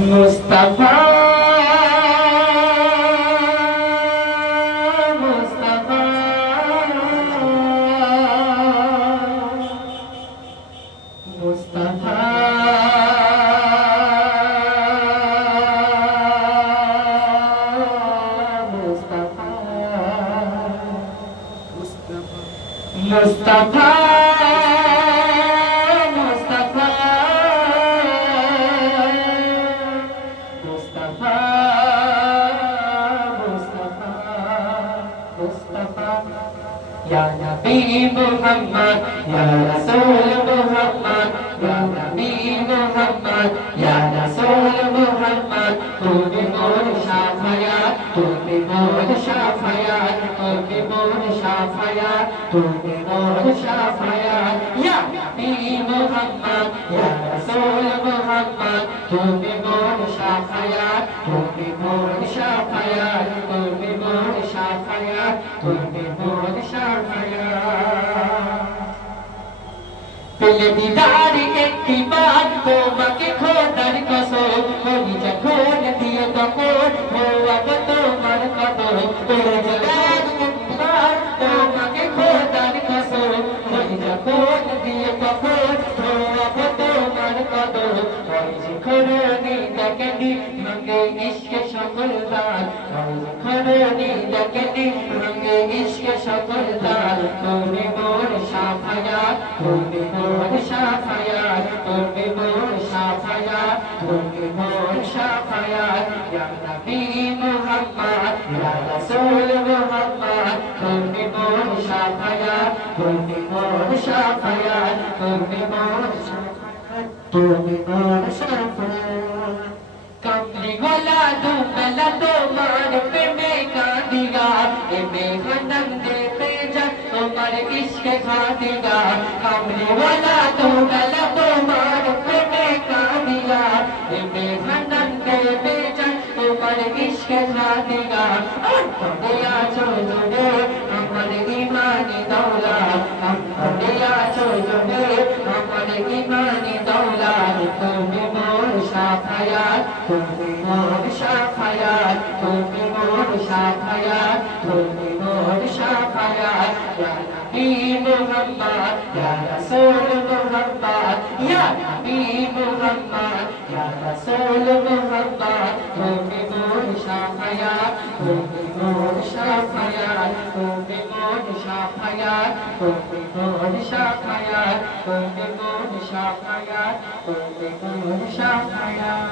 মুস্তাফা মুস্তাফা মুস্তাফা মুস্তাফা মুস্তাফা মুস্তাফা মুস্তাফা মুস্তাফা ইয়া নবী মুহাম্মদ ইয়া রাসূল মুহাম্মদ ইয়া নবী মুহাম্মদ ইয়া রাসূল মুহাম্মদ তুমি মোর শাফায়াত তুমি মোর শাফায়াত তুমি মোর শাফায়াত তুমি মোর শাফায়াত ইয়া নবী মুহাম্মদ ইয়া রাসূল মুহাম্মদ তুমি মোর শাফায়াত তুমি মোর শাফায়াত তুমি মোর শাফায়াত তুমি মোর শাফায়াত পেলে দিদার একটি বার তোমাকে খোদার কসম করি যখন দিও তখন হওয়াব তোমার কদর পেলে দিদার একটি বার তোমাকে খোদার কসম করি যখন দিও তখন হওয়াব তোমার কদর ওই যে খরনি দেখেনি রঙে ইশকে সকল দান ওই যে খরনি দেখেনি রঙে ইশকে সকল দান তুমি মোর শাফায়াত তুমি মোর শাফায়াত তুমি মোর শাফায়াত তুমি মোর শাফায়াত ইয়া নবী মুহাম্মদ ইয়া রাসূল মুহাম্মদ তুমি মোর শাফায়াত তুমি মোর শাফায়াত তুমি মোর শাফায়াত তুমি মোর শাফায়াত কামলি ওয়ালা দুবেলা তোমার প্রেমে কাঁদিয়া এ বেগনম দেতে যা তোমার ইশকে খাদিয়া কামলি ওয়ালা দুবেলা তোমার প্রেমে কাঁদিয়া এ বেগনম দেতে যা তোমার ইশকে খাদিয়া দিয়া চোজনে আমার ইমানি দৌলত দিয়া চোজনে আমার ইমানি দৌলত তুমি মোর শাফায়াত তুমি মোর শাফায়াত তুমি মোর শাফায়াত তুমি মোর শাফায়াত ইয়া নবী মুহাম্মদ ইয়া রাসূল মুহাম্মদ ইয়া নবী মুহাম্মদ ইয়া রাসূল মুহাম্মদ তুমি মোর শাফায়াত তুমি মোর শাফায়াত তুমি মোর শাফায়াত তুমি মোর শাফায়াত তুমি মোর শাফায়াত তুমি মোর শাফায়াত